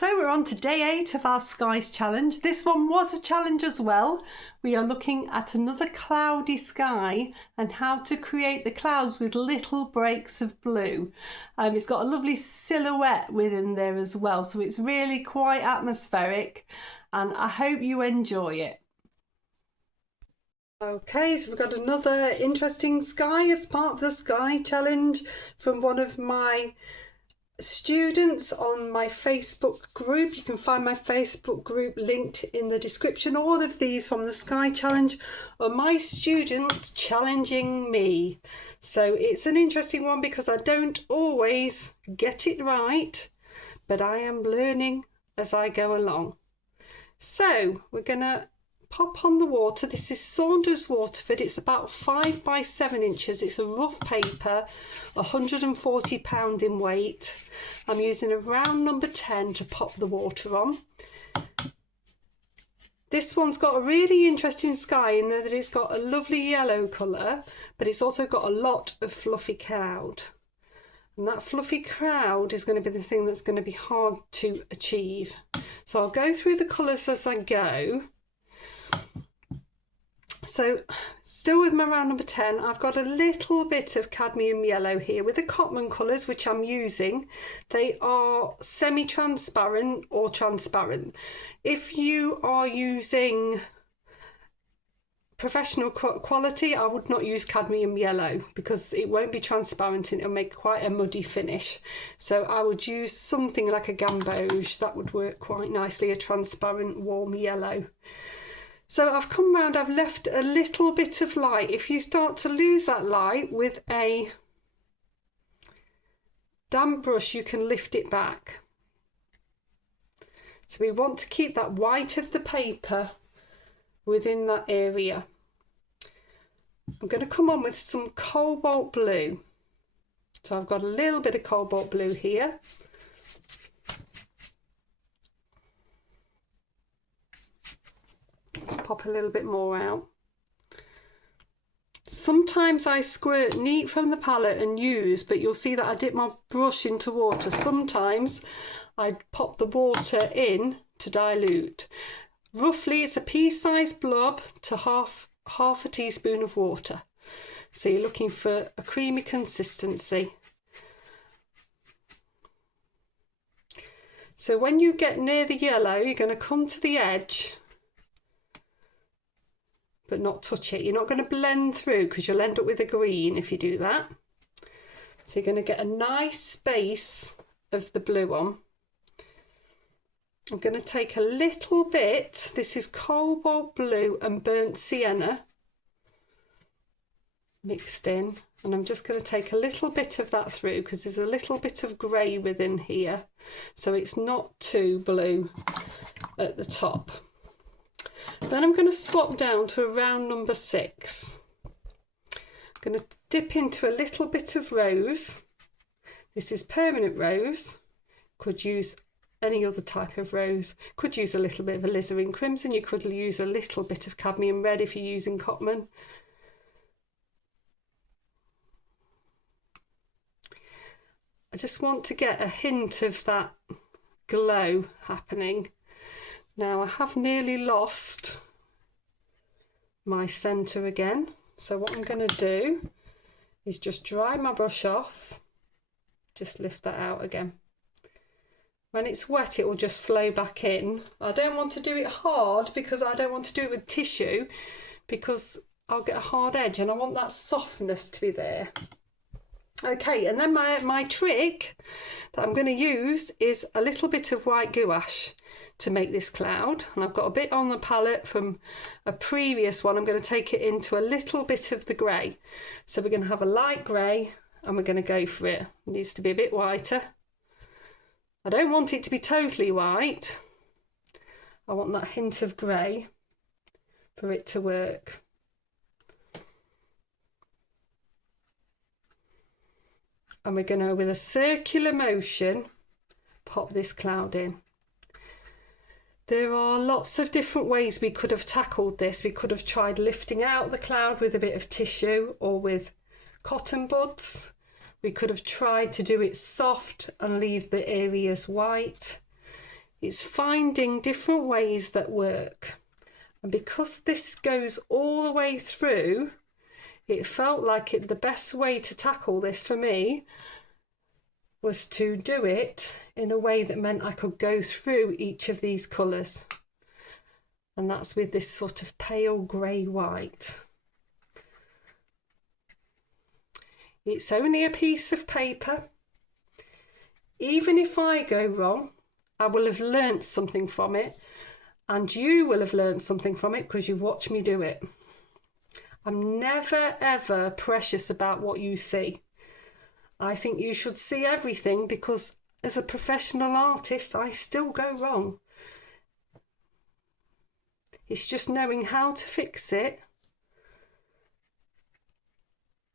So we're on to day 8 of our skies challenge. This one was a challenge as well. We are looking at another cloudy sky and how to create the clouds with little breaks of blue. It's got a lovely silhouette within there as well, so it's really quite atmospheric and I hope you enjoy it. Okay, so we've got another interesting sky as part of the sky challenge from one of my students on my Facebook group. You can find my Facebook group linked in the description. All of these from the Sky Challenge are my students challenging me. So it's an interesting one because I don't always get it right, but I am learning as I go along. So we're gonna pop on the water. This is Saunders Waterford. It's about 5 by 7 inches. It's a rough paper, 140 pound in weight. I'm using a round number 10 to pop the water on. This one's got a really interesting sky in there that it's got a lovely yellow colour, but it's also got a lot of fluffy cloud. And that fluffy cloud is going to be the thing that's going to be hard to achieve. So I'll go through the colours as I go. So still with my round number 10, I've got a little bit of cadmium yellow here with the Cotman colours which I'm using. They are semi-transparent or transparent. If you are using professional quality, I would not use cadmium yellow because it won't be transparent and it'll make quite a muddy finish. So I would use something like a gamboge. That would work quite nicely, a transparent warm yellow. So I've come round, I've left a little bit of light. If you start to lose that light with a damp brush, you can lift it back. So we want to keep that white of the paper within that area. I'm going to come on with some cobalt blue. So I've got a little bit of cobalt blue here. Let's pop a little bit more out. Sometimes I squirt neat from the palette and use, but you'll see that I dip my brush into water. Sometimes I pop the water in to dilute. Roughly it's a pea-sized blob to half a teaspoon of water. So you're looking for a creamy consistency. So when you get near the yellow, you're going to come to the edge but not touch it. You're not going to blend through because you'll end up with a green if you do that. So you're going to get a nice base of the blue on. I'm going to take a little bit, this is cobalt blue and burnt sienna mixed in, and I'm just going to take a little bit of that through because there's a little bit of grey within here, so it's not too blue at the top. Then I'm going to swap down to a round number 6. I'm going to dip into a little bit of rose. This is permanent rose. Could use any other type of rose. Could use a little bit of alizarin crimson. You could use a little bit of cadmium red if you're using Cotman. I just want to get a hint of that glow happening. Now I have nearly lost my centre again, so what I'm going to do is just dry my brush off, just lift that out again. When it's wet it will just flow back in. I don't want to do it hard because I don't want to do it with tissue because I'll get a hard edge and I want that softness to be there. Okay, and then my trick that I'm going to use is a little bit of white gouache to make this cloud, and I've got a bit on the palette from a previous one. I'm going to take it into a little bit of the grey, so we're going to have a light grey and we're going to go for it. It needs to be a bit whiter. I don't want it to be totally white. I want that hint of grey for it to work. And we're going to, with a circular motion, pop this cloud in. There are lots of different ways we could have tackled this. We could have tried lifting out the cloud with a bit of tissue or with cotton buds. We could have tried to do it soft and leave the areas white. It's finding different ways that work. And because this goes all the way through, it felt like the best way to tackle this for me was to do it in a way that meant I could go through each of these colours. And that's with this sort of pale grey white. It's only a piece of paper. Even if I go wrong, I will have learnt something from it, and you will have learnt something from it because you've watched me do it. I'm never ever precious about what you see. I think you should see everything, because as a professional artist, I still go wrong. It's just knowing how to fix it.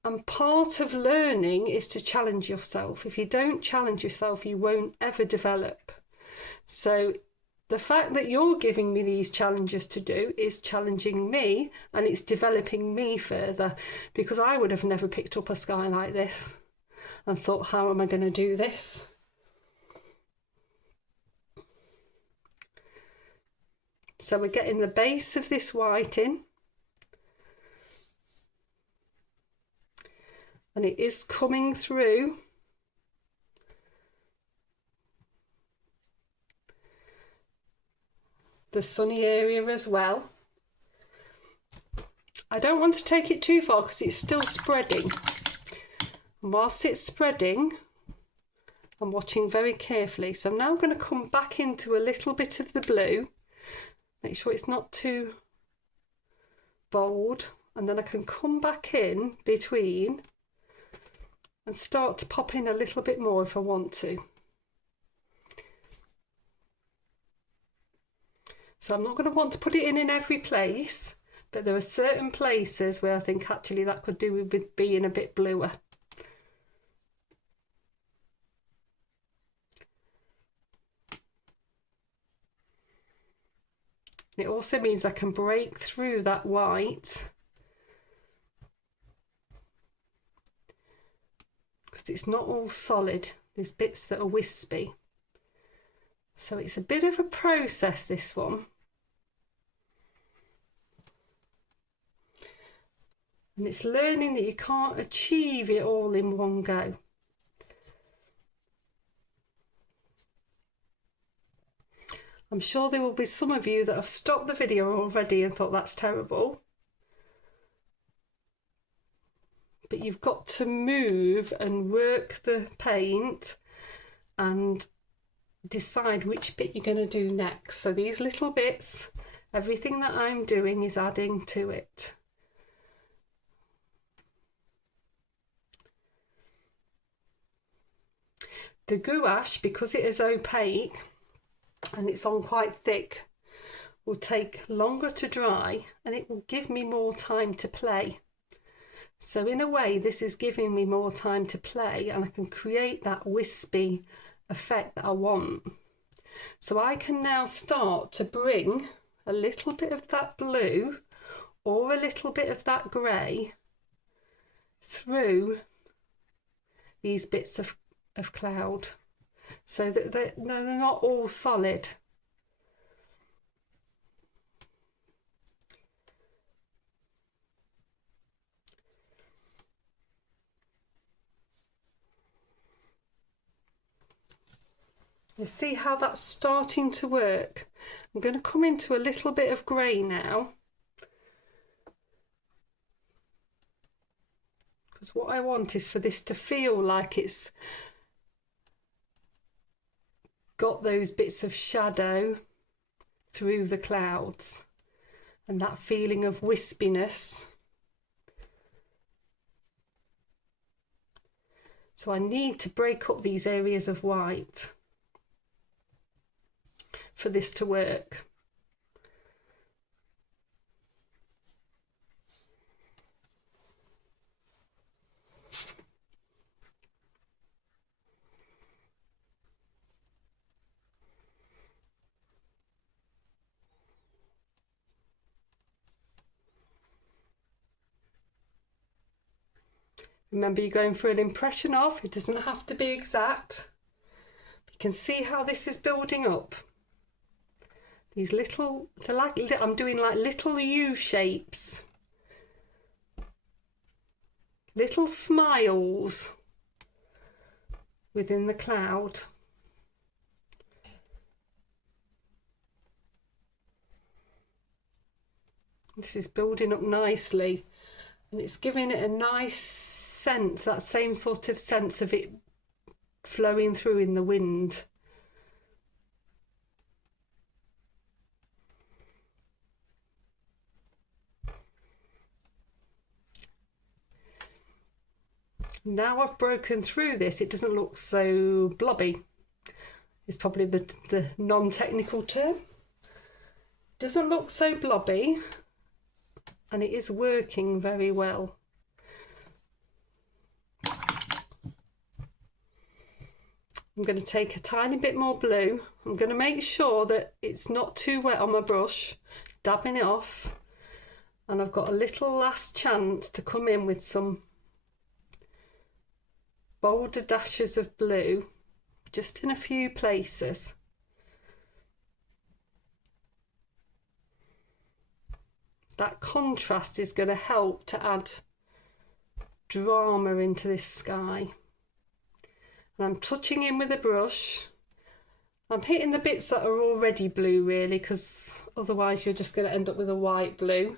And part of learning is to challenge yourself. If you don't challenge yourself, you won't ever develop. So the fact that you're giving me these challenges to do is challenging me, and it's developing me further, because I would have never picked up a sky like this and thought, how am I going to do this? So we're getting the base of this white in, and it is coming through. The sunny area as well. I don't want to take it too far because it's still spreading. And whilst it's spreading, I'm watching very carefully. So I'm now going to come back into a little bit of the blue. Make sure it's not too bold. And then I can come back in between and start to pop in a little bit more if I want to. So I'm not going to want to put it in every place, but there are certain places where I think actually that could do with being a bit bluer. It also means I can break through that white, because it's not all solid. There's bits that are wispy. So it's a bit of a process, this one. And it's learning that you can't achieve it all in one go. I'm sure there will be some of you that have stopped the video already and thought that's terrible. But you've got to move and work the paint and decide which bit you're going to do next. So these little bits, everything that I'm doing is adding to it. The gouache, because it is opaque and it's on quite thick, will take longer to dry, and it will give me more time to play. So in a way, this is giving me more time to play, and I can create that wispy effect that I want. So I can now start to bring a little bit of that blue or a little bit of that grey through these bits of cloud, so that they're not all solid. You see how that's starting to work? I'm going to come into a little bit of grey now, because what I want is for this to feel like it's got those bits of shadow through the clouds and that feeling of wispiness. So I need to break up these areas of white for this to work. Remember, you're going for an impression of, it doesn't have to be exact. You can see how this is building up. these little, they're like, I'm doing like little U shapes, little smiles within the cloud. This is building up nicely, and it's giving it a nice sense, that same sort of sense of it flowing through in the wind. Now I've broken through this, it doesn't look so blobby. It's probably the non-technical term. Doesn't look so blobby, and it is working very well. I'm going to take a tiny bit more blue. I'm going to make sure that it's not too wet on my brush, dabbing it off. And I've got a little last chance to come in with some bolder dashes of blue, just in a few places. That contrast is going to help to add drama into this sky. And I'm touching in with a brush. I'm hitting the bits that are already blue really, because otherwise you're just going to end up with a white blue.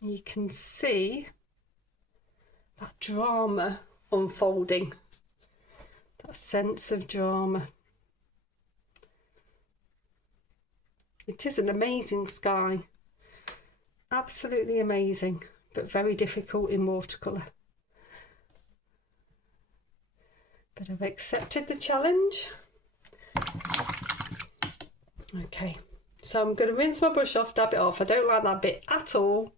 You can see that drama unfolding, that sense of drama. It is an amazing sky, absolutely amazing, but very difficult in watercolour. But I've accepted the challenge. Okay, so I'm going to rinse my brush off, dab it off. I don't like that bit at all,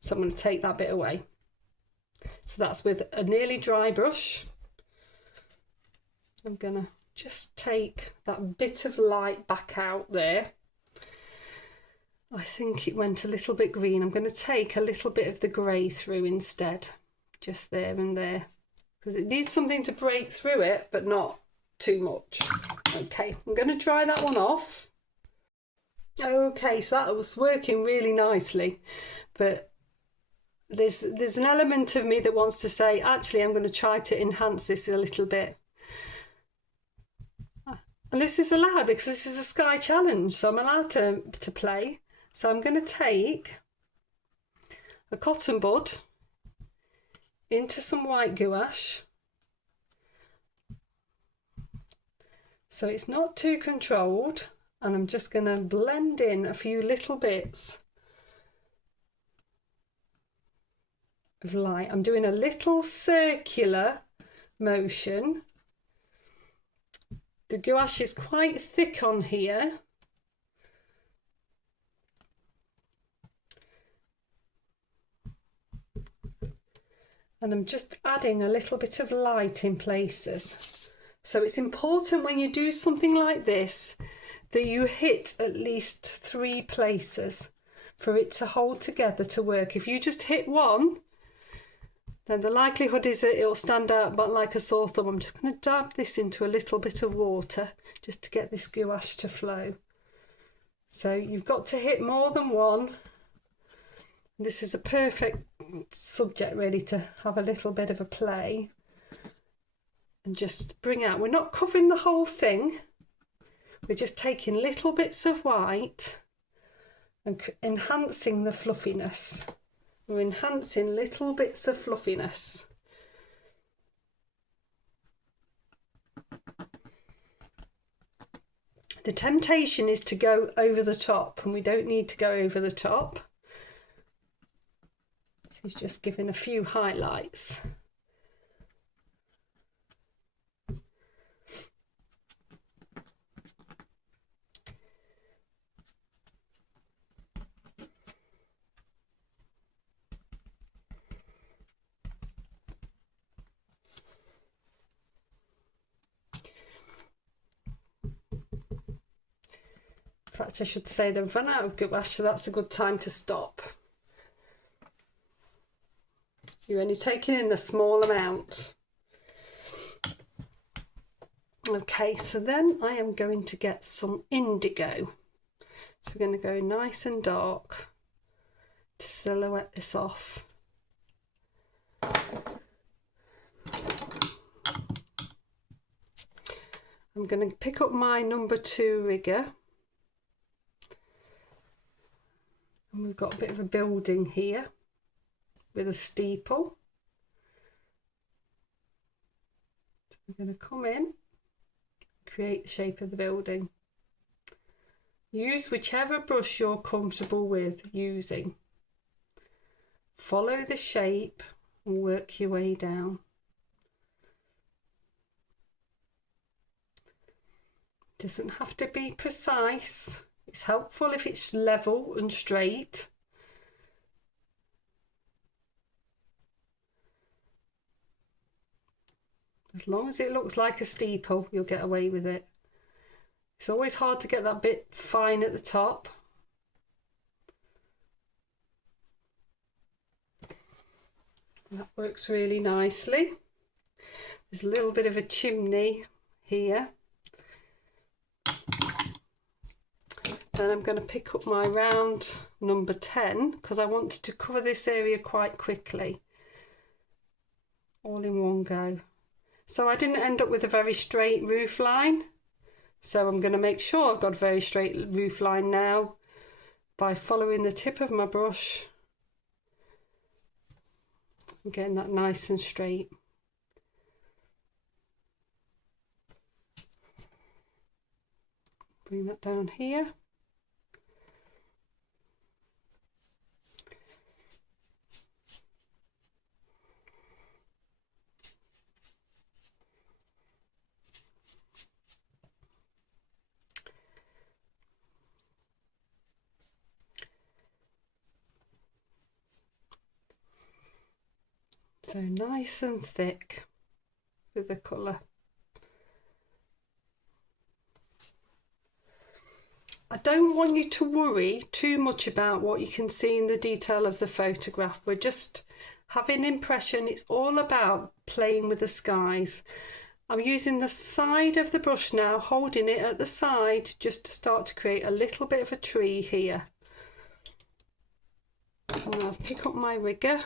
so I'm going to take that bit away. So that's with a nearly dry brush. I'm going to just take that bit of light back out there. I think it went a little bit green. I'm going to take a little bit of the grey through instead, just there and there, because it needs something to break through it, but not too much. Okay, I'm going to dry that one off. Okay, so that was working really nicely, but there's an element of me that wants to say, actually, I'm going to try to enhance this a little bit. And this is allowed because this is a sky challenge, so I'm allowed to play. So I'm going to take a cotton bud into some white gouache. So it's not too controlled, and I'm just going to blend in a few little bits of light. I'm doing a little circular motion. The gouache is quite thick on here. And I'm just adding a little bit of light in places. So it's important when you do something like this that you hit at least 3 places for it to hold together to work. If you just hit one, then the likelihood is that it'll stand out but like a sore thumb. I'm just going to dab this into a little bit of water just to get this gouache to flow. So you've got to hit more than one. This is a perfect subject really to have a little bit of a play and just bring out. We're not covering the whole thing. We're just taking little bits of white and enhancing the fluffiness. We're enhancing little bits of fluffiness. The temptation is to go over the top, and we don't need to go over the top. This is just giving a few highlights. In fact, I should say they've run out of gouache, so that's a good time to stop. You're only taking in a small amount. Okay, so then I am going to get some indigo. So we're going to go nice and dark to silhouette this off. I'm going to pick up my number 2 rigger, and we've got a bit of a building here with a steeple. So we're going to come in, create the shape of the building. Use whichever brush you're comfortable with using. Follow the shape and work your way down. Doesn't have to be precise. It's helpful if it's level and straight. As long as it looks like a steeple, you'll get away with it. It's always hard to get that bit fine at the top. That works really nicely. There's a little bit of a chimney here. Then I'm going to pick up my round number 10 because I wanted to cover this area quite quickly, all in one go. So I didn't end up with a very straight roof line, so I'm going to make sure I've got a very straight roof line now by following the tip of my brush and getting that nice and straight. Bring that down here. So nice and thick with the colour. I don't want you to worry too much about what you can see in the detail of the photograph. We're just having an impression. It's all about playing with the skies. I'm using the side of the brush now, holding it at the side just to start to create a little bit of a tree here. And I'll pick up my rigger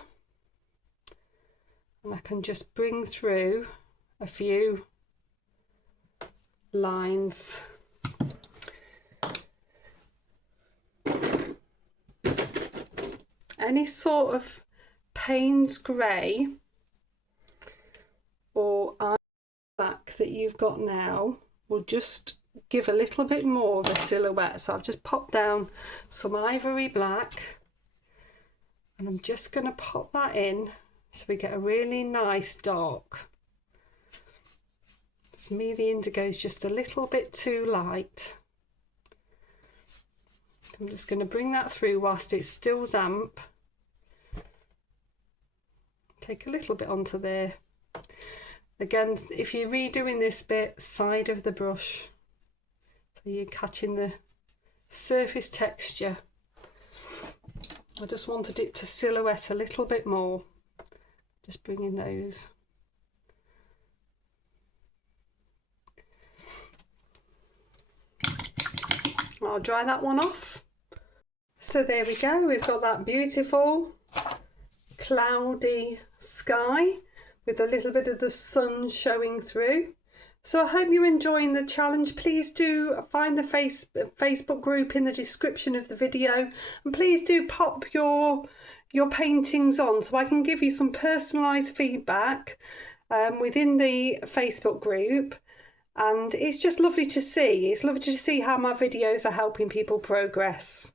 and I can just bring through a few lines. Any sort of Payne's grey or black that you've got now will just give a little bit more of a silhouette. So I've just popped down some ivory black and I'm just going to pop that in so we get a really nice dark. To me the indigo is just a little bit too light. I'm just going to bring that through whilst it's still damp. Take a little bit onto there. Again, if you're redoing this bit, side of the brush, so you're catching the surface texture. I just wanted it to silhouette a little bit more. Just bringing those. I'll dry that one off. So there we go, we've got that beautiful cloudy sky with a little bit of the sun showing through. So I hope you're enjoying the challenge. Please do find the Facebook group in the description of the video, and please do pop your paintings on so I can give you some personalised feedback within the Facebook group. And it's just lovely to see. It's lovely to see how my videos are helping people progress.